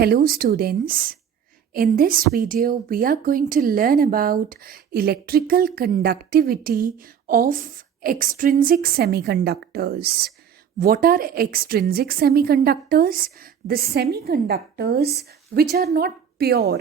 Hello students, in this video we are going to learn about electrical conductivity of extrinsic semiconductors. What are extrinsic semiconductors? The semiconductors which are not pure,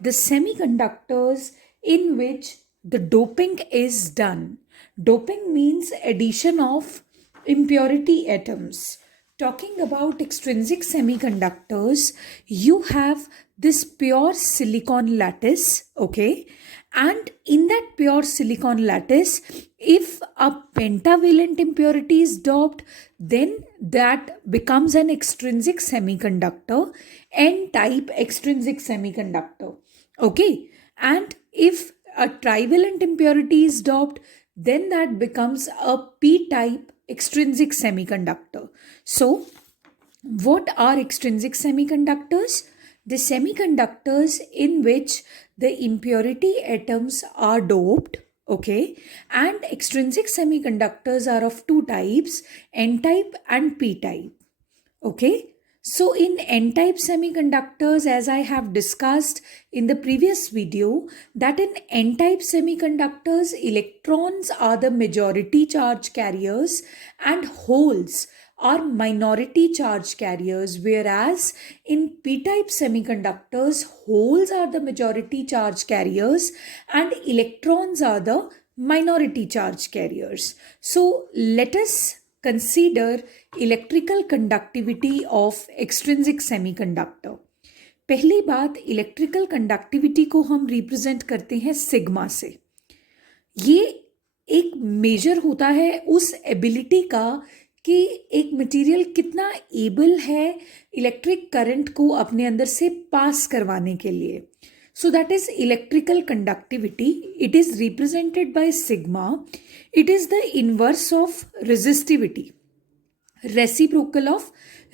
the semiconductors in which the doping is done. Doping means addition of impurity atoms. Talking about extrinsic semiconductors, you have this pure silicon lattice, okay? And in that pure silicon lattice, if a pentavalent impurity is doped, then that becomes an extrinsic semiconductor, N-type extrinsic semiconductor, okay? And if a trivalent impurity is doped, then that becomes a P-type extrinsic semiconductor. So, what are extrinsic semiconductors? The semiconductors in which the impurity atoms are doped, okay? And extrinsic semiconductors are of two types, N-type and P-type, okay? So in N-type semiconductors, as I have discussed in the previous video, that in N-type semiconductors, electrons are the majority charge carriers and holes are minority charge carriers, whereas in P-type semiconductors, holes are the majority charge carriers and electrons are the minority charge carriers. So let us consider electrical conductivity of extrinsic semiconductor. पहली बात, electrical conductivity को हम represent करते हैं sigma से. ये एक major होता है उस एबिलिटी का कि एक मटेरियल कितना एबल है इलेक्ट्रिक करंट को अपने अंदर से पास करवाने के लिए. So that is electrical conductivity. It is represented by sigma. It is the inverse of resistivity. Reciprocal of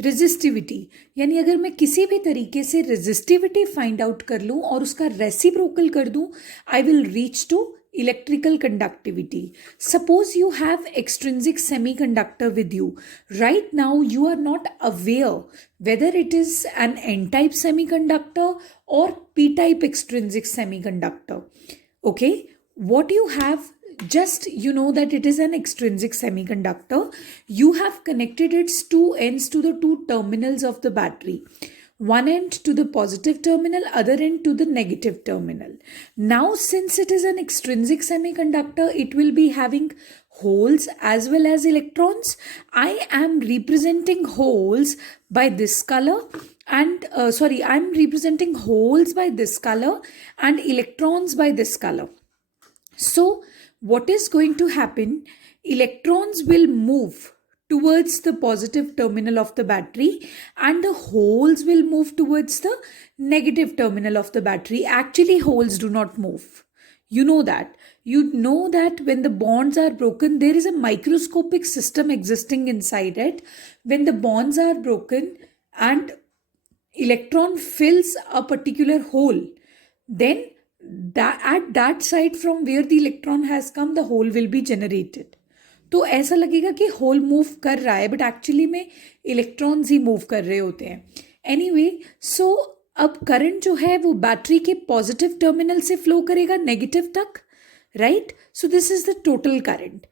resistivity. यानी अगर मैं किसी भी तरीके से resistivity find out कर लूँ और उसका reciprocal कर दूँ, I will reach to electrical conductivity. Suppose you have extrinsic semiconductor with you. Right now you are not aware whether it is an N-type semiconductor or P-type extrinsic semiconductor. Okay, what you have, just you know that it is an extrinsic semiconductor. You have connected its two ends to the two terminals of the battery. One end to the positive terminal, other end to the negative terminal. Now, since it is an extrinsic semiconductor, it will be having holes as well as electrons. I am representing holes by this color and I am representing holes by this color and electrons by this color. So, what is going to happen? Electrons will move towards the positive terminal of the battery and the holes will move towards the negative terminal of the battery. Actually, holes do not move. You know that. You know that when the bonds are broken, there is a microscopic system existing inside it. When the bonds are broken and electron fills a particular hole, then at that side from where the electron has come, the hole will be generated. तो ऐसा लगेगा कि whole move कर रहा है, but actually में electrons ही move कर रहे होते हैं. एनीवे, सो अब करंट जो है वो बैटरी के पॉजिटिव टर्मिनल से फ्लो करेगा नेगेटिव तक, right? So this is the total current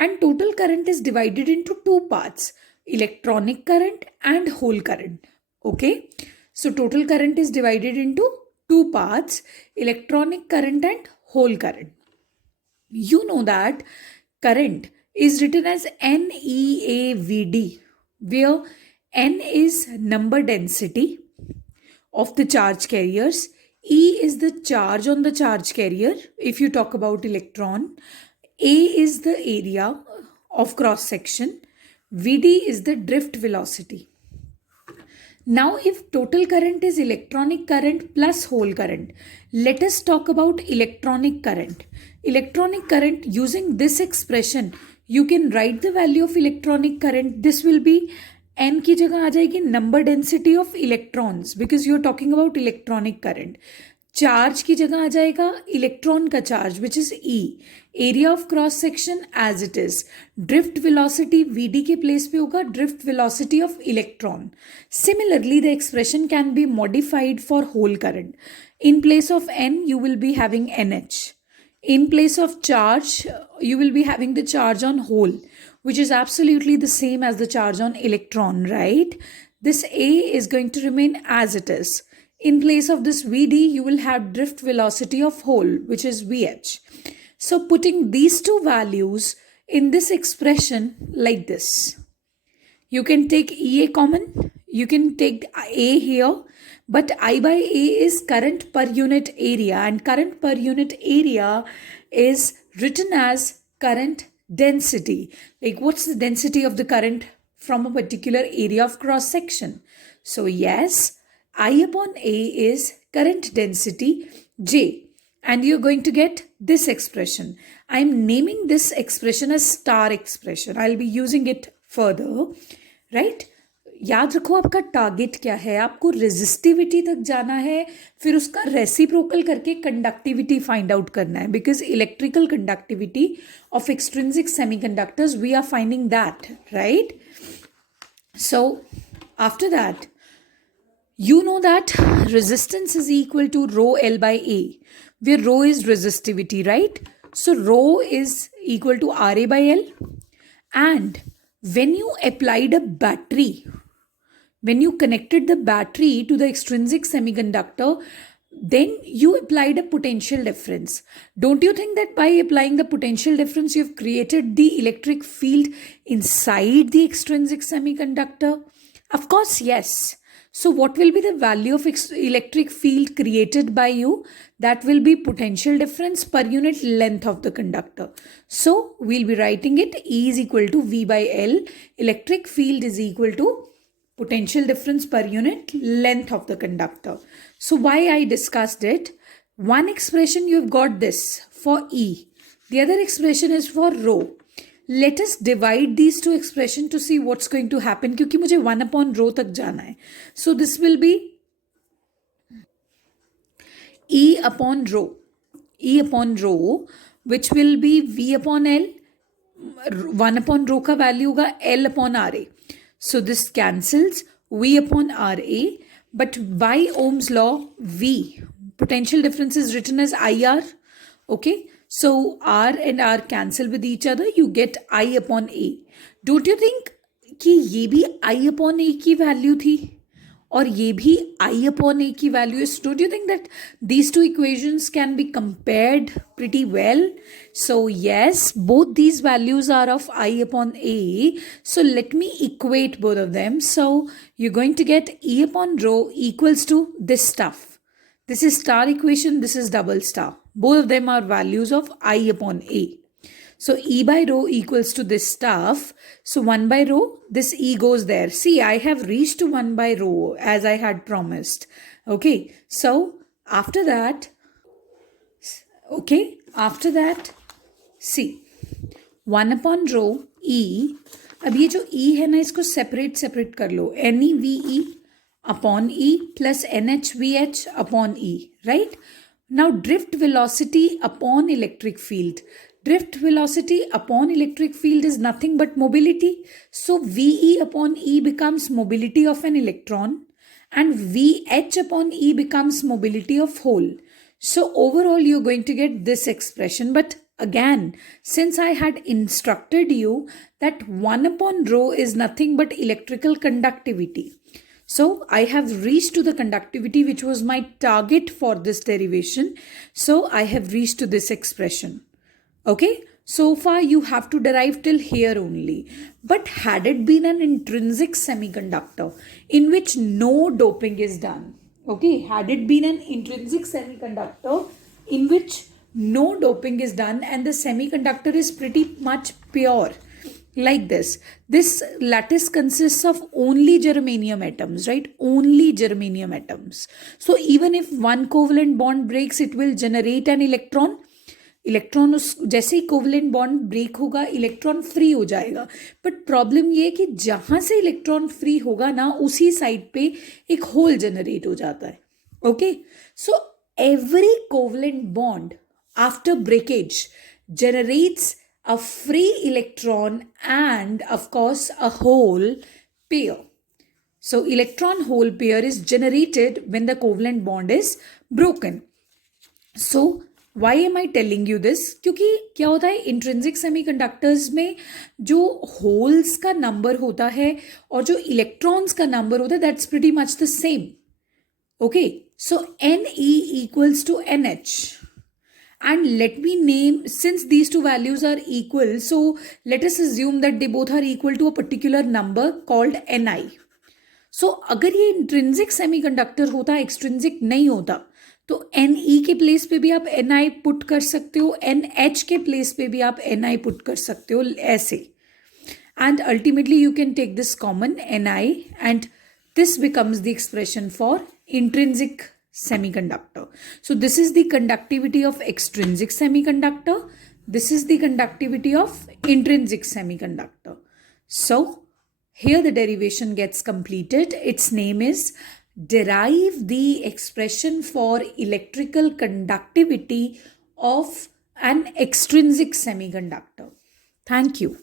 and total current is divided into two parts, electronic current and hole current. Okay, so total current is divided into two parts, electronic current and hole current. You know that current is written as NEAVD, where N is number density of the charge carriers, E is the charge on the charge carrier if you talk about electron, A is the area of cross section, VD is the drift velocity. Now, if total current is electronic current plus hole current, let us talk about electronic current. Electronic current, using this expression, you can write the value of electronic current. This will be N की जगह आ जाएगी number density of electrons because you are talking about electronic current. Charge की जगह आ जाएगा electron का charge which is E, area of cross section as it is, drift velocity VD के place पे होगा drift velocity of electron. Similarly the expression can be modified for hole current. In place of N, you will be having NH. In place of charge, you will be having the charge on hole, which is absolutely the same as the charge on electron, right? This A is going to remain as it is. In place of this VD, you will have drift velocity of hole, which is VH. So putting these two values in this expression like this. You can take EA common, you can take A here, but I by A is current per unit area, and current per unit area is written as current density. Like what's the density of the current from a particular area of cross section? So yes, I upon A is current density J, and you're going to get this expression. I'm naming this expression as star expression. I'll be using it further, right? याद रखो आपका target क्या है, आपको resistivity तक जाना है, फिर उसका रेसिप्रोकल करके कंडक्टिविटी फाइंड आउट करना है, because electrical conductivity of extrinsic semiconductors we are finding that, right? So after that you know that resistance is equal to rho L by A, where rho is resistivity, right? So rho is equal to RA by L. And when you applied a battery, when you connected the battery to the extrinsic semiconductor, then you applied a potential difference. Don't you think that by applying the potential difference, you've created the electric field inside the extrinsic semiconductor? Of course, yes. So what will be the value of electric field created by you? That will be potential difference per unit length of the conductor. So we'll be writing it E is equal to V by L. Electric field is equal to potential difference per unit length of the conductor. So why I discussed it? One expression you've got this for E. The other expression is for rho. Let us divide these two expressions to see what's going to happen, क्योंकि मुझे 1 upon rho तक जाना है. So this will be E upon rho, which will be V upon L. 1 upon rho का value होगा L upon RA. So this cancels, V upon RA, but by Ohm's law, V, potential difference is written as IR, okay? So R and R cancel with each other, you get I upon A. Don't you think कि ये भी I upon A की value थी और ये भी I upon A की value है? Don't you think that these two equations can be compared pretty well? So yes, both these values are of I upon A. So let me equate both of them. So you're going to get E upon rho equals to this stuff. This is star equation, this is double star. Both of them are values of I upon A. So E by rho equals to this stuff. So 1 by rho, this E goes there. See, I have reached to 1 by rho as I had promised. Okay, so after that, see, 1 upon rho E. अब ये जो E है ना, इसको separate कर लो. NEVE upon E plus NHVH upon E, right? Now drift velocity upon electric field. Drift velocity upon electric field is nothing but mobility. So VE upon E becomes mobility of an electron, and VH upon E becomes mobility of hole. So overall you're going to get this expression. But again, since I had instructed you that 1 upon rho is nothing but electrical conductivity, so I have reached to the conductivity, which was my target for this derivation. So I have reached to this expression. Okay, so far you have to derive till here only. But had it been an intrinsic semiconductor in which no doping is done, okay, had it been an intrinsic semiconductor in which no doping is done and the semiconductor is pretty much pure, like this lattice consists of only germanium atoms, right? Only germanium atoms. So even if one covalent bond breaks, it will generate an electron. Electron उस जैसे ही covalent bond break होगा, electron free हो जाएगा. But problem ये है कि जहां से इलेक्ट्रॉन फ्री होगा ना, उसी साइड पे एक होल जनरेट हो जाता है. Okay, so every covalent bond after breakage generates a free electron and, of course, a hole pair. So, electron hole pair is generated when the covalent bond is broken. So, why am I telling you this? क्योंकि क्या होता है intrinsic semiconductors में जो holes का number होता है और जो इलेक्ट्रॉन्स का नंबर होता है that's pretty much the same. Okay, so Ne equals to NH. And let me name, since these two values are equal, so let us assume that they both are equal to a particular number called Ni. So अगर ये intrinsic semiconductor होता, extrinsic नहीं होता, तो Ne के place पे भी आप Ni पुट कर सकते हो, NH के प्लेस पे भी आप Ni पुट कर सकते हो, ऐसे. And ultimately you can take this common Ni and this becomes the expression for intrinsic semiconductor. So this is the conductivity of extrinsic semiconductor. This is the conductivity of intrinsic semiconductor. So here the derivation gets completed. Its name is derive the expression for electrical conductivity of an extrinsic semiconductor. Thank you.